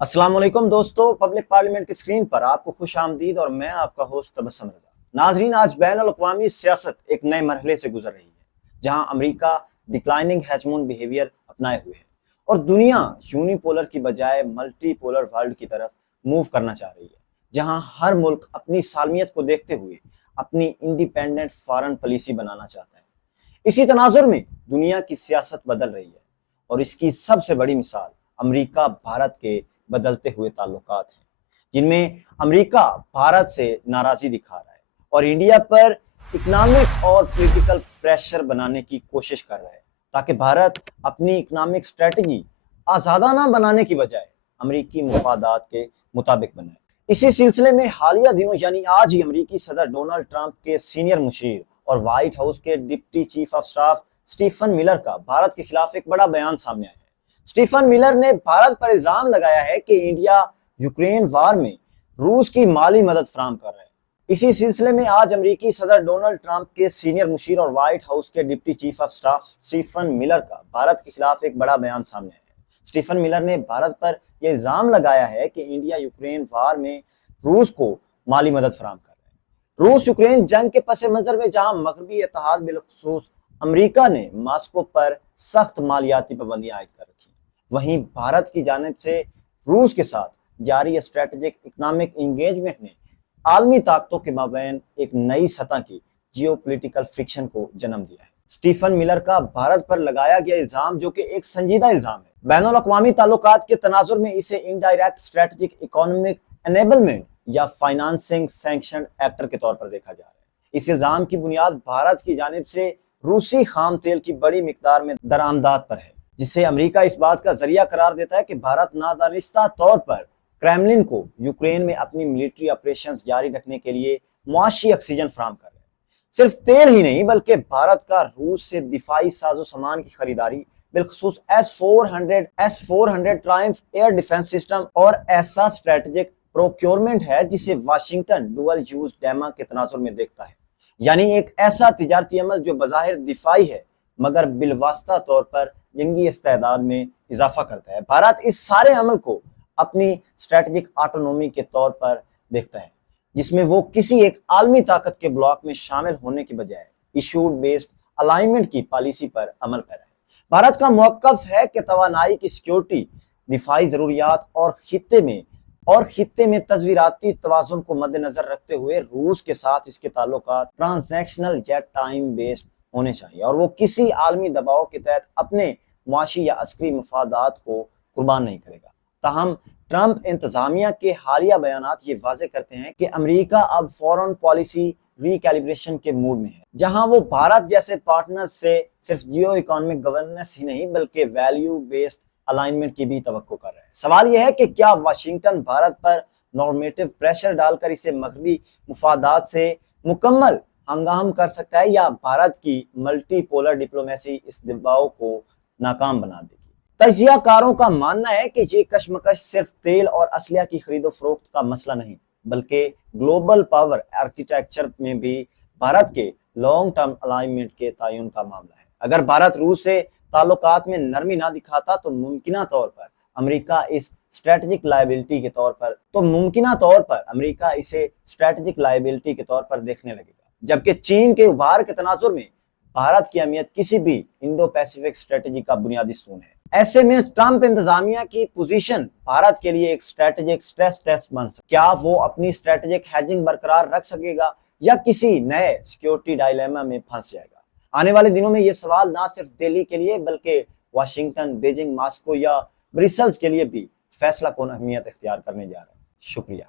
السلام علیکم دوستو، پبلک پارلیمنٹ کی اسکرین پر آپ کو خوش آمدید اور میں آپ کا ہوسٹ تبسم رضا۔ ناظرین، آج بین الاقوامی سیاست ایک نئے مرحلے سے گزر رہی ہے جہاں امریکہ ڈکلائننگ ہیجمون بیہیویئر اپنائے ہوئے ہے اور دنیا یونی پولر کی بجائے ملٹی پولر ورلڈ کی طرف موو کرنا چاہ رہی ہے، جہاں ہر ملک اپنی سالمیت کو دیکھتے ہوئے اپنی انڈیپینڈنٹ فارن پالیسی بنانا چاہتا ہے۔ اسی تناظر میں دنیا کی سیاست بدل رہی ہے اور اس کی سب سے بڑی مثال امریکہ بھارت کے بدلتے ہوئے تعلقات ہیں، جن میں امریکہ بھارت سے ناراضی دکھا رہا ہے اور انڈیا پر اکنامک اور پولیٹیکل پریشر بنانے کی کوشش کر رہا ہے تاکہ بھارت اپنی اکنامک سٹریٹجی آزادانہ بنانے کی بجائے امریکی مفادات کے مطابق بنائے۔ اسی سلسلے میں حالیہ دنوں یعنی آج ہی امریکی صدر ڈونلڈ ٹرمپ کے سینئر مشیر اور وائٹ ہاؤس کے deputy chief of staff Stephen Miller کا بھارت کے خلاف ایک بڑا بیان سامنے آیا ہے۔ سٹیفن ملر نے بھارت پر الزام لگایا ہے کہ انڈیا یوکرین وار میں روس کی مالی مدد فراہم کر رہا ہے۔ اسی سلسلے میں آج امریکی صدر ڈونلڈ ٹرمپ کے سینئر مشیر اور وائٹ ہاؤس کے deputy chief of staff Stephen Miller کا بھارت کے خلاف ایک بڑا بیان سامنے آیا ہے۔ سٹیفن ملر نے بھارت پر یہ الزام لگایا ہے کہ انڈیا یوکرین وار میں روس کو مالی مدد فراہم کر رہا ہے۔ روس یوکرین جنگ کے پس منظر میں جہاں مغربی اتحاد بالخصوص امریکہ نے ماسکو پر سخت مالیاتی پابندیاں عائد کر رکھی، وہیں بھارت کی جانب سے روس کے ساتھ جاری اسٹریٹجک اکنامک انگیجمنٹ نے عالمی طاقتوں کے مابین ایک نئی سطح کی جیو پولیٹیکل فرکشن کو جنم دیا ہے۔ سٹیفن ملر کا بھارت پر لگایا گیا الزام، جو کہ ایک سنجیدہ الزام ہے، بین الاقوامی تعلقات کے تناظر میں اسے انڈائریکٹ اسٹریٹجک اکانومک انیبلمنٹ یا فائنانسنگ سینکشن ایکٹر کے طور پر دیکھا جا رہا ہے۔ اس الزام کی بنیاد بھارت کی جانب سے روسی خام تیل کی بڑی مقدار میں درآمدات پر ہے، جسے امریکہ اس بات کا ذریعہ قرار دیتا ہے کہ بھارت نادانستہ طور پر کریملن کو یوکرین میں اپنی ملٹری آپریشنز جاری رکھنے کے لیے معاشی آکسیجن فراہم کر رہے ہیں۔ صرف تیل ہی نہیں بلکہ بھارت کا روس سے دفاعی ساز و سامان کی خریداری، بالخصوص S-400 ٹرائمف ایئر ڈیفنس سسٹم اور ایسا اسٹریٹجک پروکیورمنٹ ہے جسے واشنگٹن ڈوئل یوز ڈیما کے تناظر میں دیکھتا ہے، یعنی ایک ایسا تجارتی عمل جو بظاہر دفاعی ہے مگر بالواسطہ طور پر جنگی استعداد میں اضافہ کرتا ہے۔ بھارت اس سارے عمل کو اپنی اسٹریٹجک آٹونومی کے طور پر دیکھتا ہے، جس میں وہ کسی ایک عالمی طاقت کے بلاک میں شامل ہونے کی بجائے ایشوڈ بیسڈ الائنمنٹ کی پالیسی پر عمل پیرا ہے۔ بھارت کا موقف ہے کہ توانائی کی سیکیورٹی، دفاعی ضروریات اور خطے میں تصویراتی توازن کو مد نظر رکھتے ہوئے روس کے ساتھ اس کے تعلقات ٹرانزیکشنل یا ٹائم بیسڈ ہونے چاہیے اور وہ کسی عالمی دباؤ کے تحت اپنے معاشی یا عسکری مفادات کو قربان نہیں کرے گا۔ تاہم ٹرمپ انتظامیہ کے حالیہ بیانات یہ واضح کرتے ہیں کہ امریکہ اب فورن پالیسی ری کیلیبریشن کے موڈ میں ہے، جہاں وہ بھارت جیسے پارٹنرز سے صرف جیو اکانومک گورننس ہی نہیں بلکہ ویلیو بیسڈ الائنمنٹ کی بھی توقع کر رہا ہے۔ سوال یہ ہے کہ کیا واشنگٹن بھارت پر نارمیٹو پریشر ڈال کر اسے مغربی مفادات سے مکمل ہنگام کر سکتا ہے یا بھارت کی ملٹی پولر ڈپلومیسی اس دباؤ کو ناکام بنا دے گی؟ تجزیہ کاروں کا ماننا ہے کہ یہ کشمکش صرف تیل اور اسلحہ کی خرید و فروخت کا مسئلہ نہیں بلکہ گلوبل پاور آرکیٹیکچر میں بھی بھارت کے لانگ ٹرم الائنمنٹ کے تعین کا معاملہ ہے۔ اگر بھارت روس سے تعلقات میں نرمی نہ دکھاتا تو ممکنہ طور پر امریکہ اسے اسٹریٹجک لائبلٹی کے طور پر دیکھنے لگے گا، جبکہ چین کے ابھار کے تناظر میں بھارت کی اہمیت کسی بھی انڈو پیسیفک اسٹریٹجی کا بنیادی ستون ہے۔ ایسے میں ٹرمپ انتظامیہ کی پوزیشن بھارت کے لیے ایک اسٹریٹجک سٹریس ٹیسٹ بن سکتا ہے۔ کیا وہ اپنی اسٹریٹجک ہیجنگ برقرار رکھ سکے گا یا کسی نئے سیکیورٹی ڈائلیما میں پھنس جائے گا؟ آنے والے دنوں میں یہ سوال نہ صرف دہلی کے لیے بلکہ واشنگٹن، بیجنگ، ماسکو یا برسلز کے لیے بھی فیصلہ کن اہمیت اختیار کرنے جا رہے ہیں۔ شکریہ۔